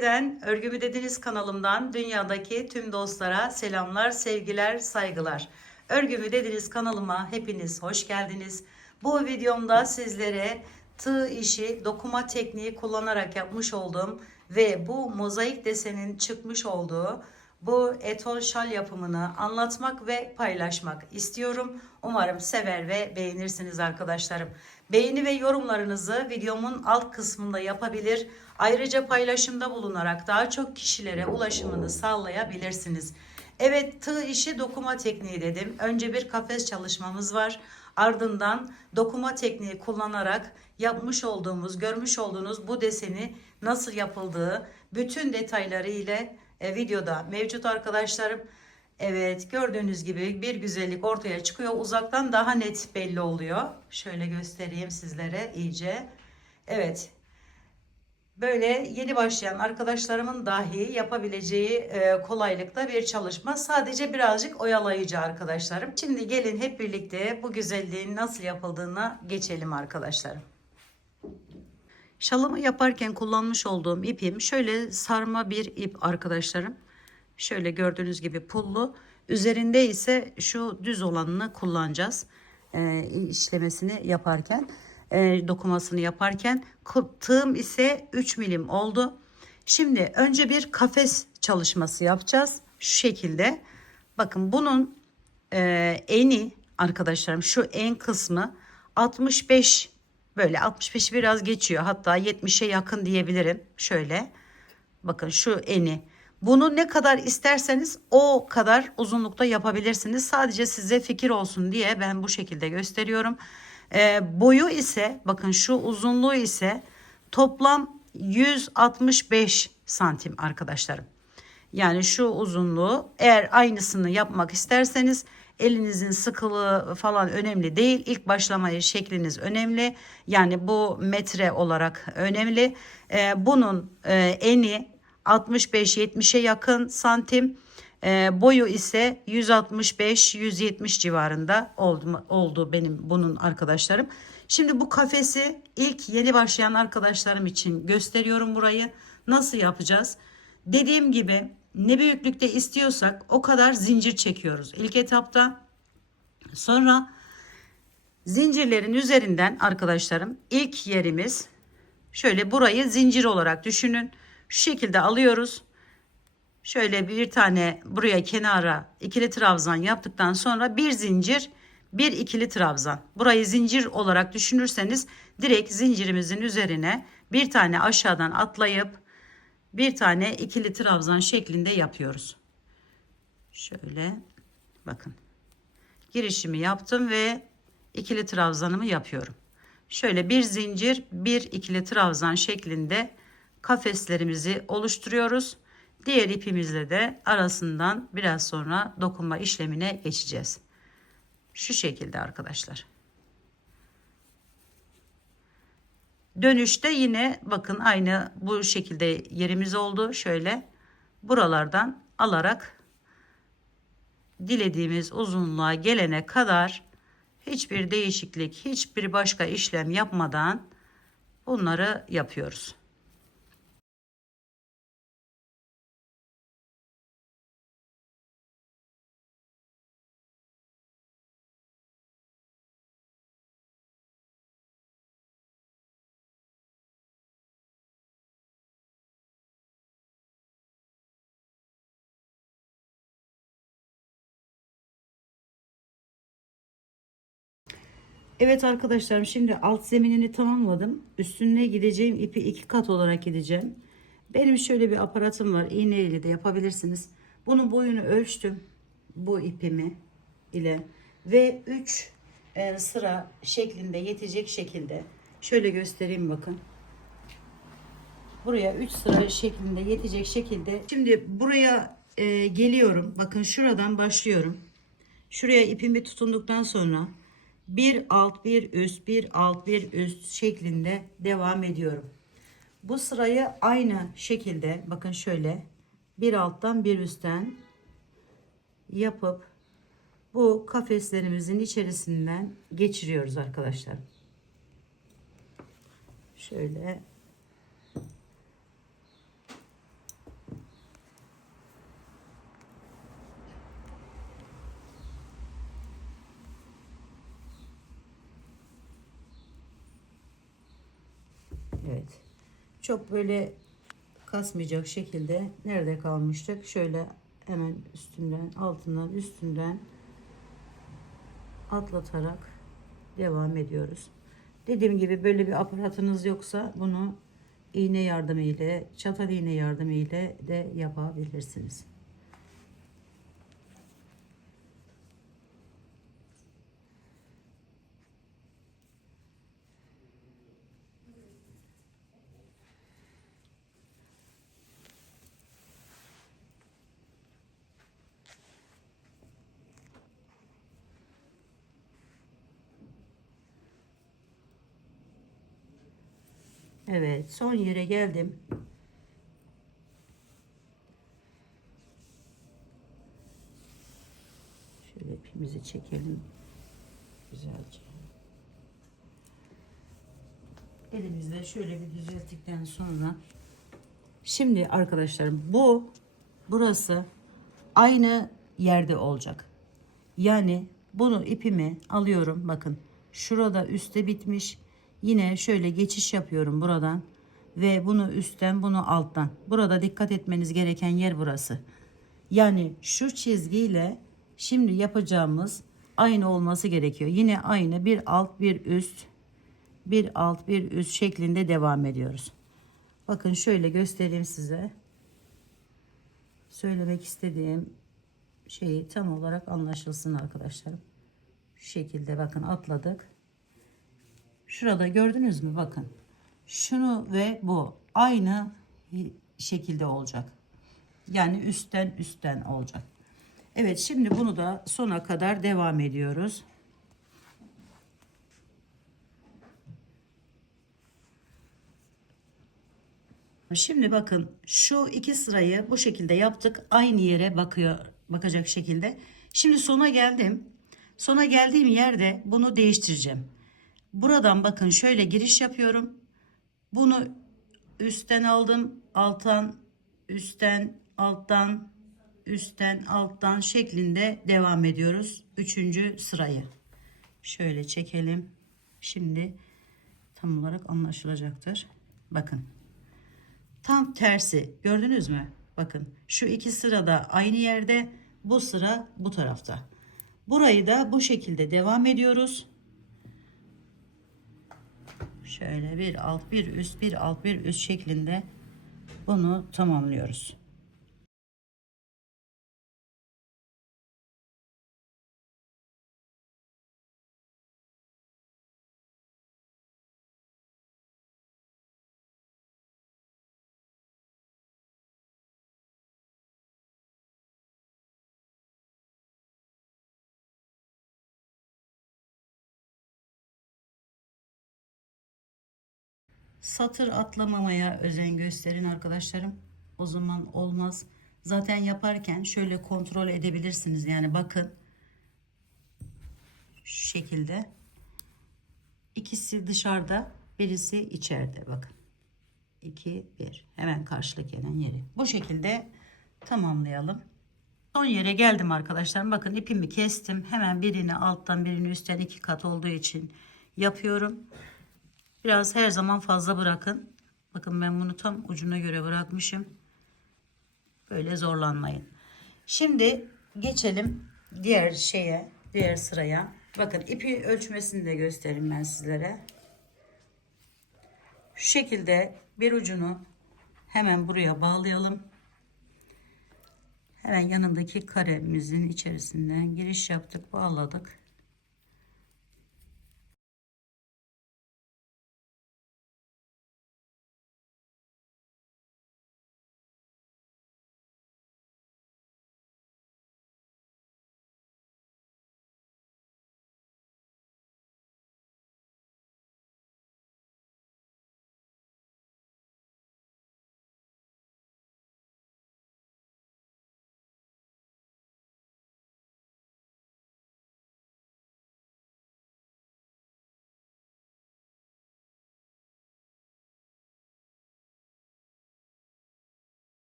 Türkiye'den, Örgümü Dediniz kanalımdan dünyadaki tüm dostlara selamlar, sevgiler, saygılar. Örgümü Dediniz kanalıma hepiniz hoş geldiniz. Bu videomda sizlere tığ işi dokuma tekniği kullanarak yapmış olduğum ve bu mozaik desenin çıkmış olduğu bu etol şal yapımını anlatmak ve paylaşmak istiyorum. Umarım sever ve beğenirsiniz arkadaşlarım. Beğeni ve yorumlarınızı videomun alt kısmında yapabilir. Ayrıca paylaşımda bulunarak daha çok kişilere ulaşımını sağlayabilirsiniz. Evet, tığ işi dokuma tekniği dedim. Önce bir kafes çalışmamız var. Ardından dokuma tekniği kullanarak yapmış olduğumuz, görmüş olduğunuz bu deseni nasıl yapıldığı bütün detayları ile videoda mevcut arkadaşlarım. Evet, gördüğünüz gibi bir güzellik ortaya çıkıyor. Uzaktan daha net belli oluyor. Şöyle göstereyim sizlere iyice. Evet. Böyle yeni başlayan arkadaşlarımın dahi yapabileceği kolaylıkta bir çalışma. Sadece birazcık oyalayıcı arkadaşlarım. Şimdi gelin hep birlikte bu güzelliğin nasıl yapıldığına geçelim arkadaşlarım. Şalımı yaparken kullanmış olduğum ipim şöyle sarma bir ip arkadaşlarım. Şöyle gördüğünüz gibi pullu. Üzerinde ise şu düz olanını kullanacağız. İşlemesini yaparken, dokumasını yaparken. Tığım ise 3 milim oldu. Şimdi önce bir kafes çalışması yapacağız. Şu şekilde. Bakın bunun eni arkadaşlarım, şu en kısmı 65, böyle 65'i biraz geçiyor. Hatta 70'e yakın diyebilirim. Şöyle. Bakın şu eni. Bunu ne kadar isterseniz o kadar uzunlukta yapabilirsiniz. Sadece size fikir olsun diye ben bu şekilde gösteriyorum. Boyu ise bakın şu uzunluğu ise toplam 165 santim arkadaşlarım. Yani şu uzunluğu, eğer aynısını yapmak isterseniz elinizin sıkılığı falan önemli değil. İlk başlamayı şekliniz önemli. Yani bu metre olarak önemli. Bunun eni 65-70'e yakın santim. Boyu ise 165-170 civarında oldu benim bunun arkadaşlarım. Şimdi bu kafesi ilk yeni başlayan arkadaşlarım için gösteriyorum burayı. Nasıl yapacağız? Dediğim gibi ne büyüklükte istiyorsak o kadar zincir çekiyoruz ilk etapta. Sonra zincirlerin üzerinden arkadaşlarım ilk yerimiz şöyle, burayı zincir olarak düşünün. Şu şekilde alıyoruz. Şöyle bir tane buraya kenara ikili trabzan yaptıktan sonra bir zincir, bir ikili trabzan. Burayı zincir olarak düşünürseniz direkt zincirimizin üzerine bir tane aşağıdan atlayıp bir tane ikili trabzan şeklinde yapıyoruz. Şöyle bakın, girişimi yaptım ve ikili trabzanımı yapıyorum. Şöyle bir zincir, bir ikili trabzan şeklinde kafeslerimizi oluşturuyoruz. Diğer ipimizle de arasından biraz sonra dokunma işlemine geçeceğiz. Şu şekilde arkadaşlar. Dönüşte yine bakın aynı bu şekilde yerimiz oldu. Şöyle buralardan alarak dilediğimiz uzunluğa gelene kadar hiçbir değişiklik, hiçbir başka işlem yapmadan bunları yapıyoruz. Evet arkadaşlarım, şimdi alt zeminini tamamladım. Üstüne gideceğim ipi 2 kat olarak gideceğim. Benim şöyle bir aparatım var. İğneyle de yapabilirsiniz. Bunun boyunu ölçtüm. Bu ipimi ile ve 3 sıra şeklinde yetecek şekilde. Şöyle göstereyim bakın. Buraya 3 sıra şeklinde yetecek şekilde. Şimdi buraya geliyorum. Bakın şuradan başlıyorum. Şuraya ipimi tutunduktan sonra bir alt bir üst, bir alt bir üst şeklinde devam ediyorum. Bu sırayı aynı şekilde bakın şöyle bir alttan bir üstten yapıp bu kafeslerimizin içerisinden geçiriyoruz arkadaşlar. Şöyle Evet. Çok böyle kasmayacak şekilde nerede kalmıştık? Şöyle hemen üstünden, altından, üstünden atlatarak devam ediyoruz. Dediğim gibi böyle bir aparatınız yoksa bunu iğne yardımı ile, çatal iğne yardımı ile de yapabilirsiniz. Evet, son yere geldim. Şöyle ipimizi çekelim güzelce. Elimizle şöyle bir düzelttikten sonra şimdi arkadaşlarım burası aynı yerde olacak. Yani bunu ipimi alıyorum, bakın şurada üstte bitmiş, yine şöyle geçiş yapıyorum buradan ve bunu üstten, bunu alttan. Burada dikkat etmeniz gereken yer burası. Yani şu çizgiyle şimdi yapacağımız aynı olması gerekiyor. Yine aynı, bir alt bir üst, bir alt bir üst şeklinde devam ediyoruz. Bakın şöyle göstereyim size. Söylemek istediğim şeyi tam olarak anlaşılsın arkadaşlarım. Şu şekilde bakın atladık. Şurada gördünüz mü? Bakın. Şunu ve bu aynı şekilde olacak. Yani üstten olacak. Evet, şimdi bunu da sona kadar devam ediyoruz. Şimdi bakın şu iki sırayı bu şekilde yaptık. Aynı yere bakacak şekilde. Şimdi sona geldim. Sona geldiğim yerde bunu değiştireceğim. Buradan bakın şöyle giriş yapıyorum. Bunu üstten aldım. Alttan, üstten, alttan, üstten, alttan şeklinde devam ediyoruz. Üçüncü sırayı. Şöyle çekelim. Şimdi tam olarak anlaşılacaktır. Bakın. Tam tersi. Gördünüz mü? Bakın şu iki sırada aynı yerde, bu sıra bu tarafta. Burayı da bu şekilde devam ediyoruz. Şöyle bir alt bir üst, bir alt bir üst şeklinde bunu tamamlıyoruz. Satır atlamamaya özen gösterin arkadaşlarım. O zaman olmaz. Zaten yaparken şöyle kontrol edebilirsiniz. Yani bakın şu şekilde. İkisi dışarıda, birisi içeride. Bakın. 2 1. Hemen karşılık gelen yeri. Bu şekilde tamamlayalım. Son yere geldim arkadaşlar. Bakın ipimi kestim. Hemen birini alttan birini üstten 2 kat olduğu için yapıyorum. Biraz her zaman fazla bırakın. Bakın ben bunu tam ucuna göre bırakmışım. Böyle zorlanmayın. Şimdi geçelim diğer şeye, diğer sıraya. Bakın ipi ölçmesini de göstereyim ben sizlere. Şu şekilde bir ucunu hemen buraya bağlayalım. Hemen yanındaki karemizin içerisinden giriş yaptık, bağladık.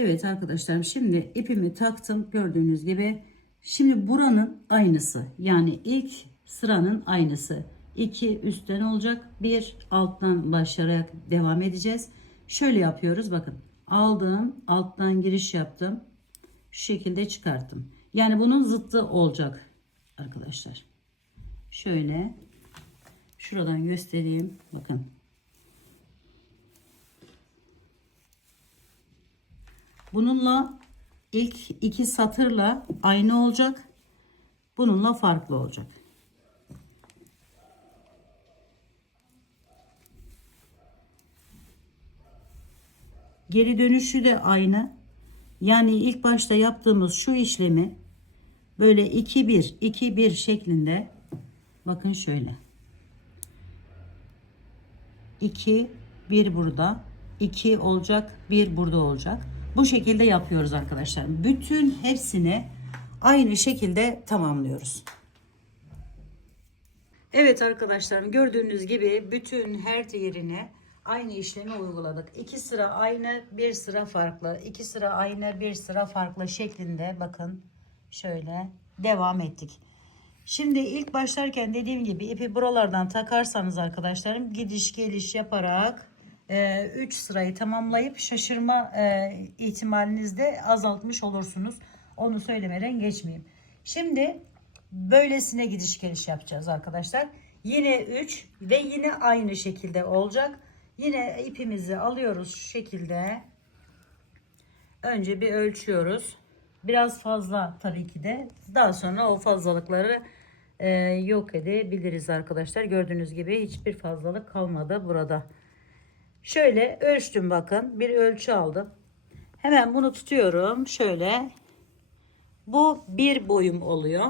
Evet arkadaşlarım, şimdi ipimi taktım gördüğünüz gibi. Şimdi buranın aynısı, yani ilk sıranın aynısı. 2 üstten olacak. 1 alttan başlayarak devam edeceğiz. Şöyle yapıyoruz. Bakın. Aldım. Alttan giriş yaptım. Şu şekilde çıkarttım. Yani bunun zıttı olacak arkadaşlar. Şöyle. Şuradan göstereyim. Bakın. Bununla ilk 2 satırla aynı olacak. Bununla farklı olacak. Geri dönüşü de aynı. Yani ilk başta yaptığımız şu işlemi böyle 2-1 2-1 şeklinde, bakın şöyle 2 1 burada, 2 olacak, 1 burada olacak. Bu şekilde yapıyoruz arkadaşlar. Bütün hepsini aynı şekilde tamamlıyoruz. Evet arkadaşlarım, gördüğünüz gibi bütün her yerine aynı işlemi uyguladık. 2 sıra aynı, 1 sıra farklı, 2 sıra aynı, 1 sıra farklı şeklinde bakın şöyle devam ettik. Şimdi ilk başlarken dediğim gibi ipi buralardan takarsanız arkadaşlarım, gidiş geliş yaparak 3 sırayı tamamlayıp şaşırma ihtimalinizi de azaltmış olursunuz. Onu söylemeden geçmeyeyim. Şimdi böylesine gidiş geliş yapacağız arkadaşlar. Yine 3 ve yine aynı şekilde olacak. Yine ipimizi alıyoruz şu şekilde. Önce bir ölçüyoruz. Biraz fazla tabii ki de. Daha sonra o fazlalıkları yok edebiliriz arkadaşlar. Gördüğünüz gibi hiçbir fazlalık kalmadı burada. Şöyle ölçtüm, bakın. Bir ölçü aldım. Hemen bunu tutuyorum. Şöyle. Bu bir boyum oluyor.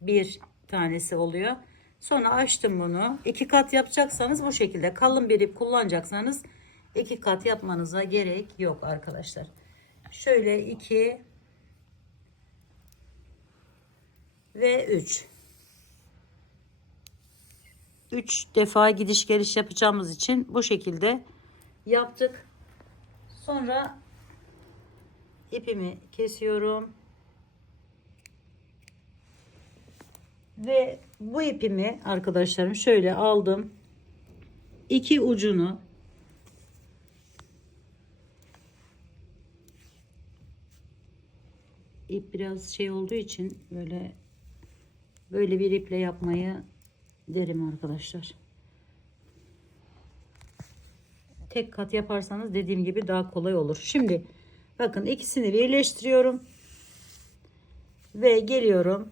Bir tanesi oluyor. Sonra açtım bunu. 2 kat yapacaksanız bu şekilde. Kalın bir ip kullanacaksanız 2 kat yapmanıza gerek yok arkadaşlar. Şöyle 2 ve 3. 3 defa gidiş geliş yapacağımız için bu şekilde yaptık. Sonra ipimi kesiyorum. Ve bu ipimi arkadaşlarım şöyle aldım. 2 ucunu ip biraz şey olduğu için böyle bir iple yapmayı derim arkadaşlar. Tek kat yaparsanız dediğim gibi daha kolay olur. Şimdi bakın ikisini birleştiriyorum ve geliyorum.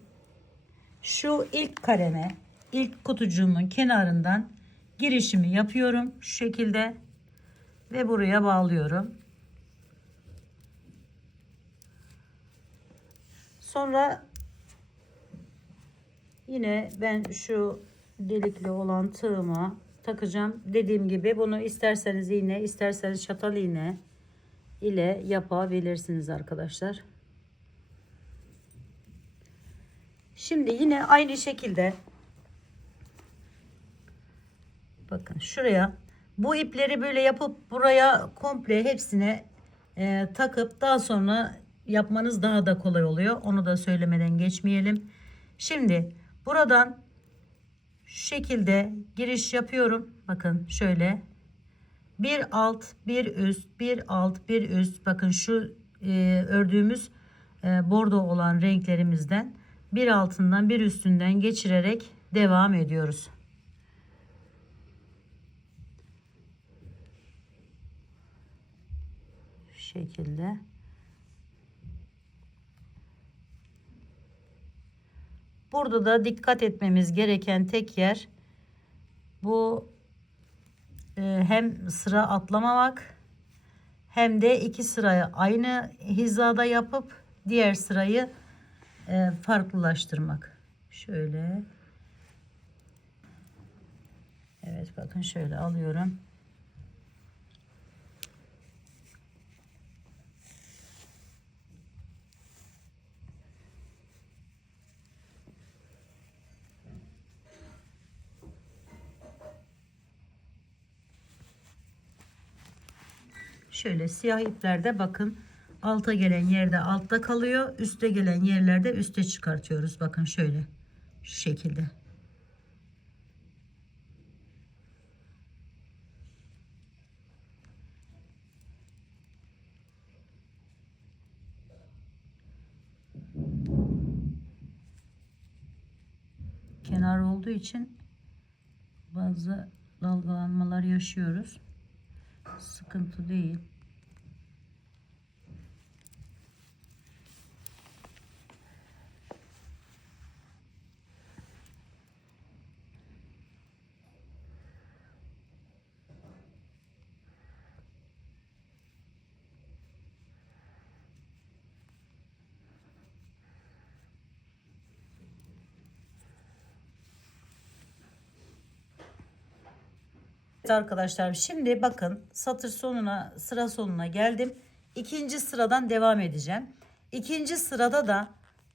Şu ilk kareme, ilk kutucuğumun kenarından girişimi yapıyorum şu şekilde ve buraya bağlıyorum. Sonra yine ben şu delikli olan tığıma takacağım. Dediğim gibi bunu isterseniz iğne, isterseniz çatal iğne ile yapabilirsiniz arkadaşlar. Şimdi yine aynı şekilde bakın şuraya bu ipleri böyle yapıp buraya komple hepsine takıp daha sonra yapmanız daha da kolay oluyor. Onu da söylemeden geçmeyelim. Şimdi buradan şu şekilde giriş yapıyorum. Bakın şöyle bir alt bir üst, bir alt bir üst. Bakın şu ördüğümüz bordo olan renklerimizden bir altından bir üstünden geçirerek devam ediyoruz. Şu şekilde. Burada da dikkat etmemiz gereken tek yer bu, hem sıra atlamamak hem de 2 sırayı aynı hizada yapıp diğer sırayı farklılaştırmak. Şöyle. Evet bakın şöyle alıyorum. Şöyle siyah iplerde bakın alta gelen yerde altta kalıyor. Üste gelen yerlerde üste çıkartıyoruz. Bakın şöyle şu şekilde. olduğu için bazı dalgalanmalar yaşıyoruz. Sıkıntı değil. Arkadaşlar şimdi bakın satır sonuna, sıra sonuna geldim. İkinci sıradan devam edeceğim. İkinci sırada da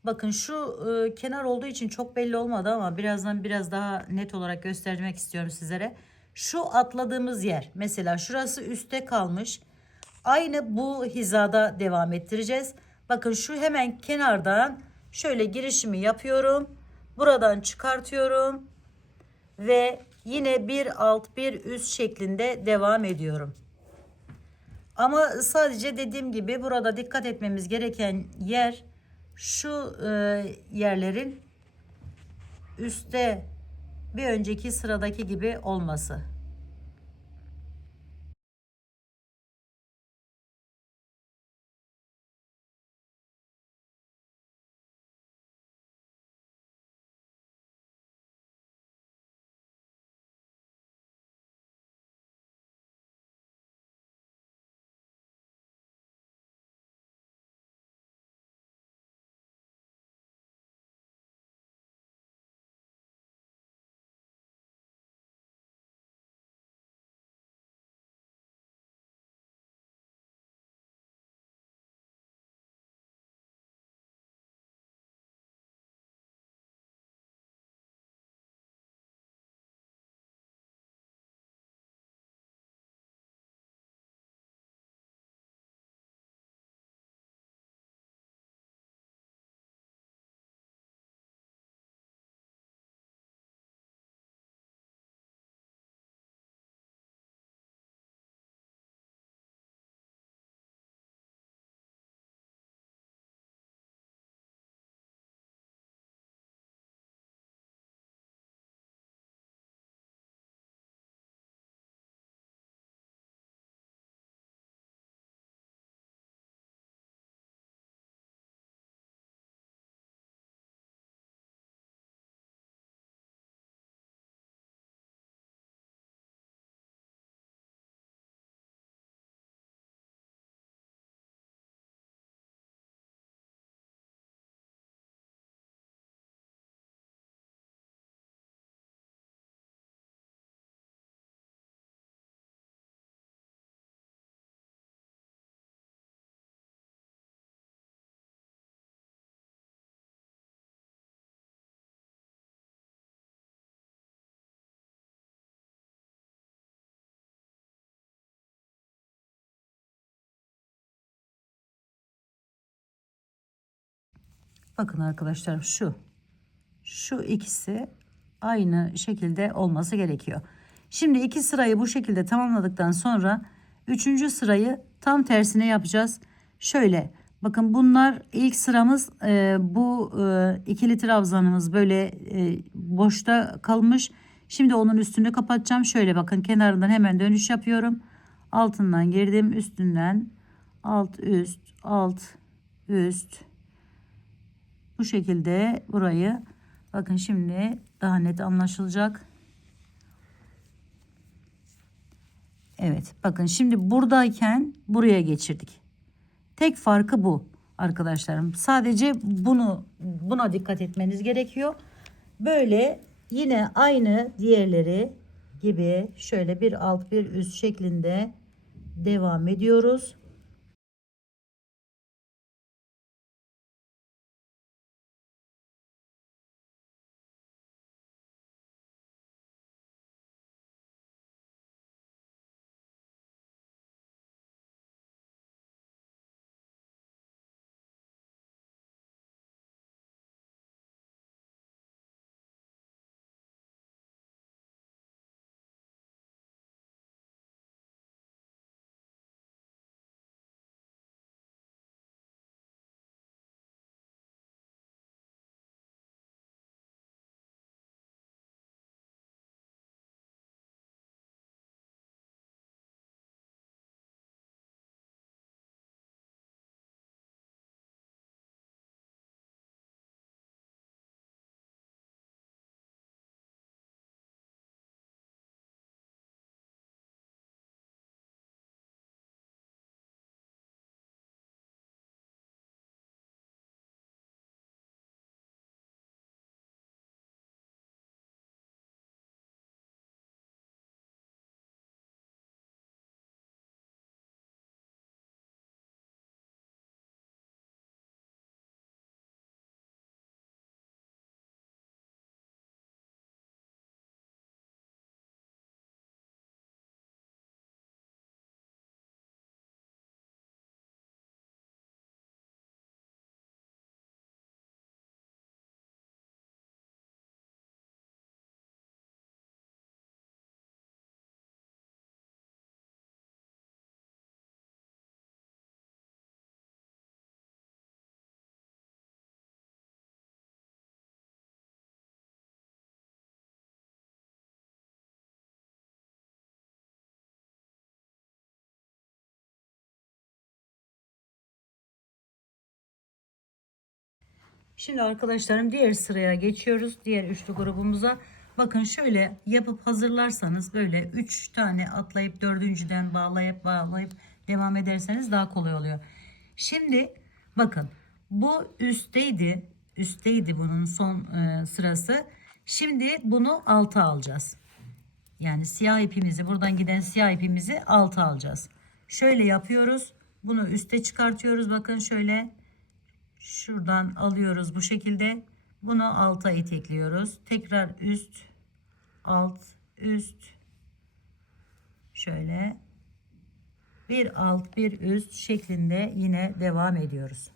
bakın şu kenar olduğu için çok belli olmadı ama birazdan biraz daha net olarak göstermek istiyorum sizlere. Şu atladığımız yer mesela şurası üstte kalmış. Aynı bu hizada devam ettireceğiz. Bakın şu hemen kenardan şöyle girişimi yapıyorum. Buradan çıkartıyorum ve yine bir alt bir üst şeklinde devam ediyorum. Ama sadece dediğim gibi burada dikkat etmemiz gereken yer şu yerlerin üstte bir önceki sıradaki gibi olması. Bakın arkadaşlar şu ikisi aynı şekilde olması gerekiyor. Şimdi iki sırayı bu şekilde tamamladıktan sonra üçüncü sırayı tam tersine yapacağız. Şöyle bakın bunlar ilk sıramız bu ikili trabzanımız böyle boşta kalmış. Şimdi onun üstünü kapatacağım. Şöyle bakın kenarından hemen dönüş yapıyorum. Altından girdim, üstünden alt üst alt üst. Bu şekilde burayı bakın şimdi daha net anlaşılacak. Evet bakın şimdi buradayken buraya geçirdik. Tek farkı bu arkadaşlarım. Sadece buna dikkat etmeniz gerekiyor. Böyle yine aynı diğerleri gibi şöyle bir alt bir üst şeklinde devam ediyoruz. Şimdi arkadaşlarım diğer sıraya geçiyoruz. Diğer üçlü grubumuza. Bakın şöyle yapıp hazırlarsanız böyle 3 tane atlayıp dördüncüden bağlayıp devam ederseniz daha kolay oluyor. Şimdi bakın bu üstteydi. Üstteydi bunun son sırası. Şimdi bunu alta alacağız. Yani siyah ipimizi, buradan giden siyah ipimizi alta alacağız. Şöyle yapıyoruz. Bunu üste çıkartıyoruz. Bakın şöyle şuradan alıyoruz bu şekilde. Bunu alta itekliyoruz. Tekrar üst, alt, üst. Şöyle bir alt, bir üst şeklinde yine devam ediyoruz.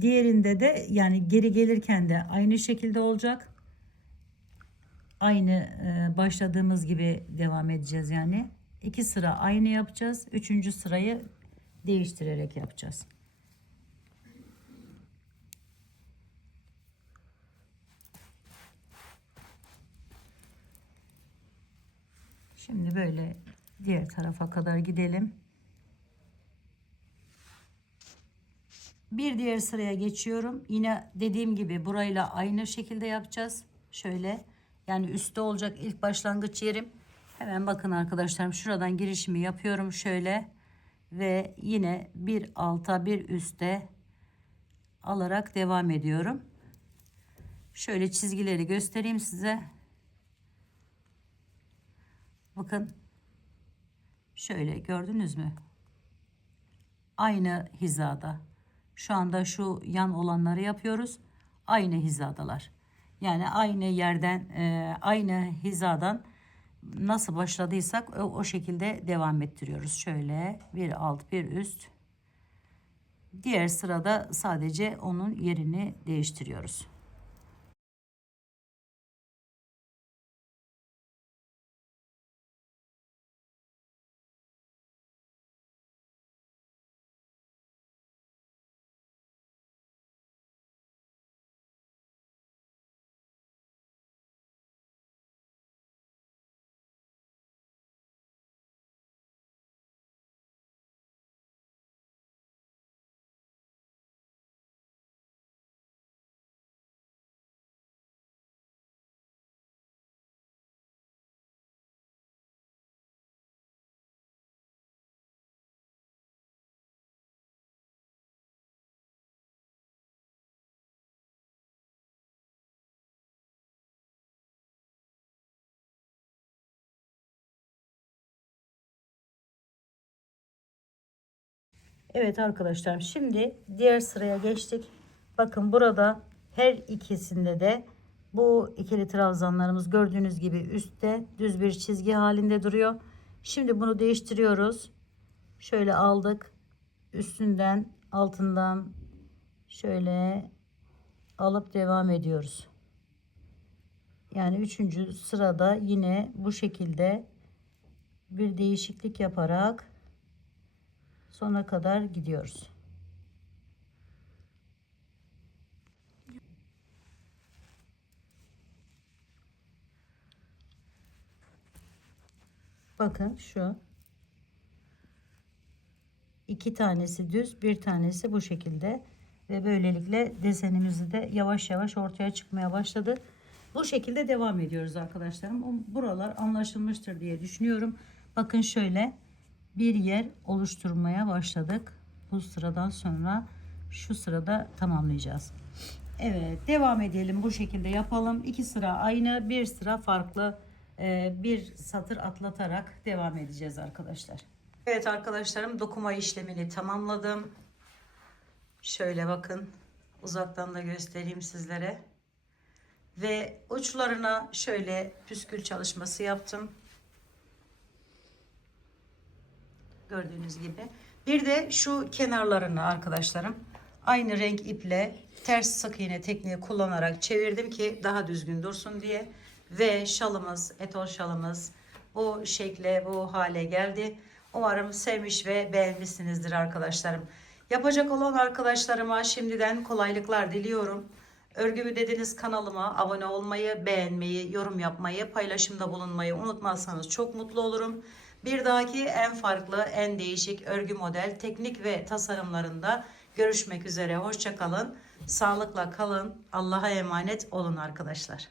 Diğerinde de yani geri gelirken de aynı şekilde olacak. Aynı başladığımız gibi devam edeceğiz yani. 2 sıra aynı yapacağız. 3. sırayı değiştirerek yapacağız. Şimdi böyle diğer tarafa kadar gidelim. Bir diğer sıraya geçiyorum. Yine dediğim gibi burayla aynı şekilde yapacağız. Şöyle yani üstte olacak ilk başlangıç yerim. Hemen bakın arkadaşlarım şuradan girişimi yapıyorum şöyle ve yine bir alta bir üste alarak devam ediyorum. Şöyle çizgileri göstereyim size. Bakın şöyle gördünüz mü? Aynı hizada. Şu anda şu yan olanları yapıyoruz. Aynı hizadalar. Yani aynı yerden, aynı hizadan nasıl başladıysak o şekilde devam ettiriyoruz. Şöyle bir alt bir üst. Diğer sırada sadece onun yerini değiştiriyoruz. Evet arkadaşlar şimdi diğer sıraya geçtik. Bakın burada her ikisinde de bu ikili trabzanlarımız gördüğünüz gibi üstte düz bir çizgi halinde duruyor. Şimdi bunu değiştiriyoruz. Şöyle aldık. Üstünden altından şöyle alıp devam ediyoruz. Yani 3. sırada yine bu şekilde bir değişiklik yaparak sona kadar gidiyoruz. Bakın şu 2 tanesi düz, bir tanesi bu şekilde ve böylelikle desenimizi de yavaş yavaş ortaya çıkmaya başladı. Bu şekilde devam ediyoruz arkadaşlarım. Buralar anlaşılmıştır diye düşünüyorum. Bakın şöyle bir yer oluşturmaya başladık. Bu sıradan sonra şu sırada tamamlayacağız. Evet, devam edelim. Bu şekilde yapalım. 2 sıra aynı, bir sıra farklı, bir satır atlatarak devam edeceğiz arkadaşlar. Evet arkadaşlarım, dokuma işlemini tamamladım. Şöyle bakın, uzaktan da göstereyim sizlere. Ve uçlarına şöyle püskül çalışması yaptım. Gördüğünüz gibi. Bir de şu kenarlarını arkadaşlarım aynı renk iple ters sık iğne tekniği kullanarak çevirdim ki daha düzgün dursun diye. Ve şalımız, etol şalımız bu şekle, bu hale geldi. Umarım sevmiş ve beğenmişsinizdir arkadaşlarım. Yapacak olan arkadaşlarıma şimdiden kolaylıklar diliyorum. Örgümü dediniz kanalıma abone olmayı, beğenmeyi, yorum yapmayı, paylaşımda bulunmayı unutmazsanız çok mutlu olurum. Bir dahaki en farklı, en değişik örgü model, teknik ve tasarımlarında görüşmek üzere. Hoşça kalın. Sağlıkla kalın. Allah'a emanet olun arkadaşlar.